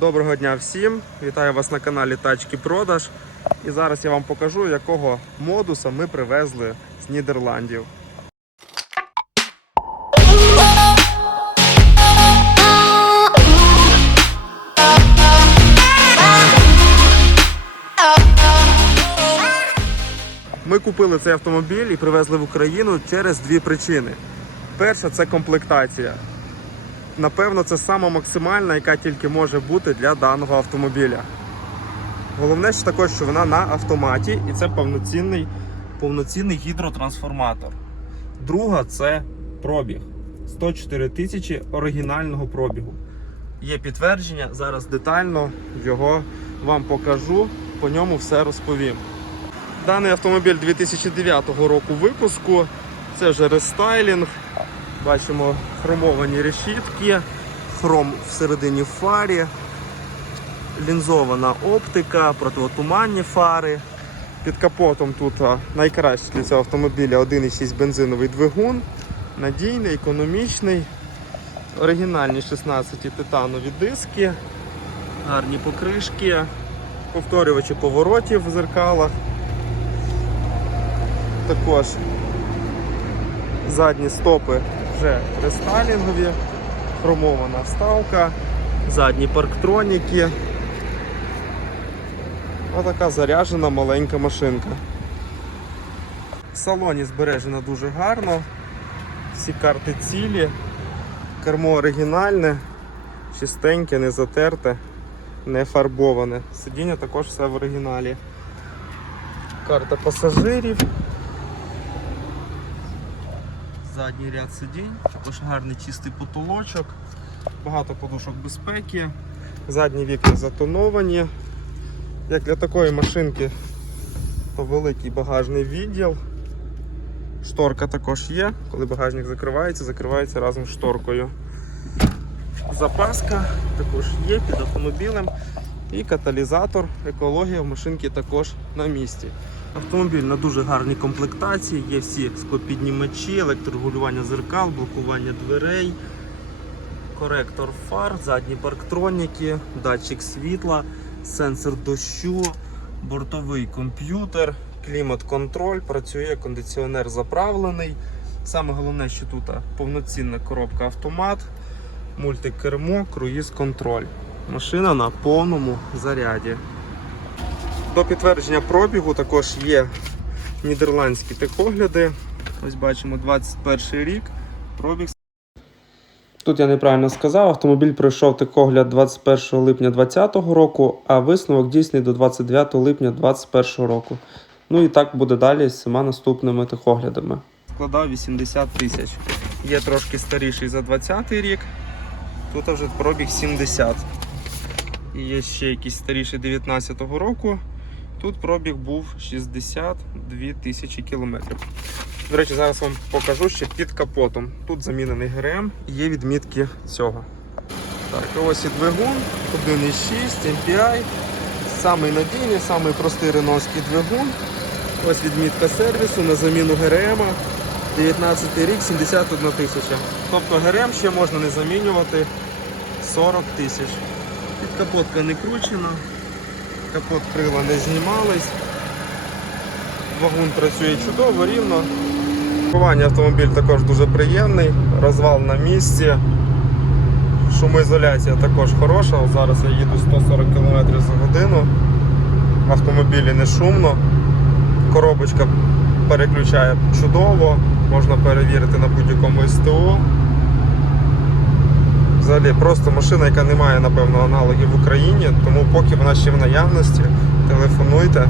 Доброго дня всім! Вітаю вас на каналі Тачки Продаж. І зараз я вам покажу, якого модуса ми привезли з Нідерландів. Ми купили цей автомобіль і привезли в Україну через дві причини. Перша це комплектація. Напевно, це сама максимальна, яка тільки може бути для даного автомобіля. Головне ж також, що вона на автоматі і це повноцінний, повноцінний гідротрансформатор. Друга це пробіг. 104 тисячі оригінального пробігу. Є підтвердження, зараз детально його вам покажу, по ньому все розповім. Даний автомобіль 2009 року випуску. Це вже рестайлінг. Бачимо хромовані решітки, хром всередині фарі, лінзована оптика, противотуманні фари. Під капотом тут а, найкраще для цього автомобіля 1,6 бензиновий двигун, надійний, економічний, оригінальні 16 титанові диски, гарні покришки, повторювачі поворотів в зеркалах. Також задні стопи вже рестайлінгові, хромована вставка, задні парктроніки. Отака заряджена маленька машинка. В салоні збережено дуже гарно. Всі карти цілі, кермо оригінальне, чистеньке, не затерте, не фарбоване. Сидіння також все в оригіналі. Карта пасажирів. Задній ряд сидінь, також гарний чистий потолочок, багато подушок безпеки, задні вікна затоновані. Як для такої машинки, то великий багажний відділ. Шторка також є, коли багажник закривається, закривається разом з шторкою. Запаска також є під автомобілем. І каталізатор, екологія в машинки також на місці. Автомобіль на дуже гарній комплектації, є всі склопіднімачі, електрорегулювання зеркал, блокування дверей, коректор фар, задні парктроніки, датчик світла, сенсор дощу, бортовий комп'ютер, клімат-контроль, працює кондиціонер заправлений. Саме головне, що тут повноцінна коробка автомат, мультикермо, круїз-контроль. Машина на повному заряді. До підтвердження пробігу також є нідерландські техогляди. Ось бачимо 21 рік. Пробіг. Тут я неправильно сказав, автомобіль пройшов техогляд 21 липня 2020 року, а висновок дійсний до 29 липня 2021 року. Ну і так буде далі з всіма наступними техоглядами. Складав 80 тисяч. Є трошки старіший за 20 рік. Тут вже пробіг 70. І є ще якийсь старіший 19-го року. Тут пробіг був 62 тисячі кілометрів. До речі, зараз вам покажу ще під капотом. Тут замінений ГРМ є відмітки цього. Так, ось і двигун, 1,6 MPI. Самий надійний, самий простий ренойський двигун. Ось відмітка сервісу на заміну ГРМ. 19 рік, 71 тисяча. Тобто ГРМ ще можна не замінювати 40 тисяч. Підкапотка не кручена, капот крила не знімались. Двигун працює чудово, рівно. Паркування автомобіль також дуже приємний, розвал на місці. Шумоізоляція також хороша. Зараз я їду 140 км за годину. Автомобілі не шумно. Коробочка переключає чудово, можна перевірити на будь-якому СТО. Взагалі просто машина, яка не має, напевно, аналогів в Україні, тому поки вона ще в наявності, телефонуйте,